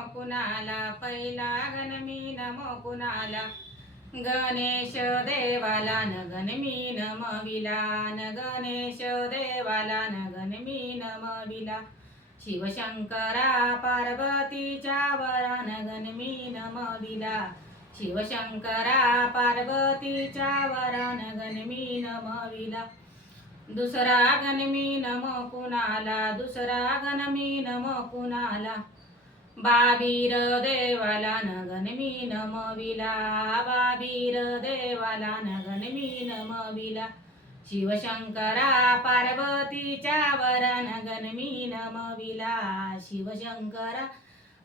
कुणाला, पहिला गण मी नमो कुणाला. गणेश देवाला न गण मी नमविला, न गणेश देवाला न गण मी नमविला. शिवशंकरा पार्वतीच्या वरान गण मी नमविला, शिवशंकरा पार्वतीच्या वरान गण मी नमविला. दुसरा गण मी नमो कुणाला, दुसरा गण मी नमो कुणाला. बाबीर देवाला न गण मी नमविला, बाबीर देवाला न गण मी नमविला. शिवशंकरा पार्वतीच्या वरान गण मी नमविला, शिवशंकरा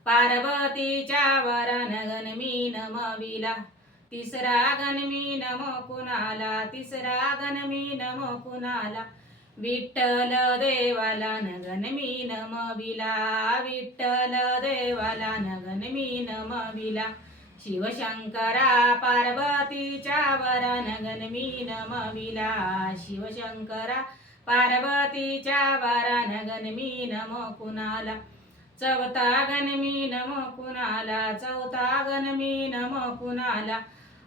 पार्वतीच्या वरान गण मी नमविला. तिसरा गण मी नमो कुणाला, तिसरा गण मी नमो कुणाला. विठ्ठल देवाला न गण मी नमविला, विठ्ठल देवाला न गण मी नमविला. शिवशंकरा पार्वतीच्या वरान गण मी नमविला, शिवशंकरा पार्वतीच्या वरान गण मी नमो कुणाला. चौथा गण मी नमो कुणाला, चौथा गण मी नमो कुणाला.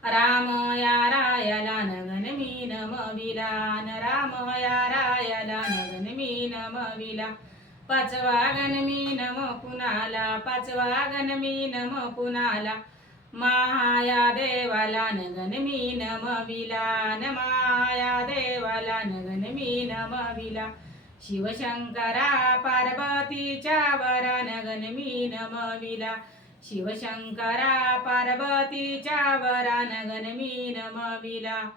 राम या रायाला न गण मी नमविला, न राम या रायाला न गण मी नमविला. पाचवा गण मी नमो कुणाला, पाचवा गण मी नमो कुणाला. माया देवाला न गण मी नमविला, न माया देवाला न गण मी नमविला. शिवशंकरा पार्वतीच्या वरान गण मी नमविला, शिवशंकरा पार्वतीच्या वरान गण मी नमविला.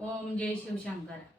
ओम जय शिवशंकरा.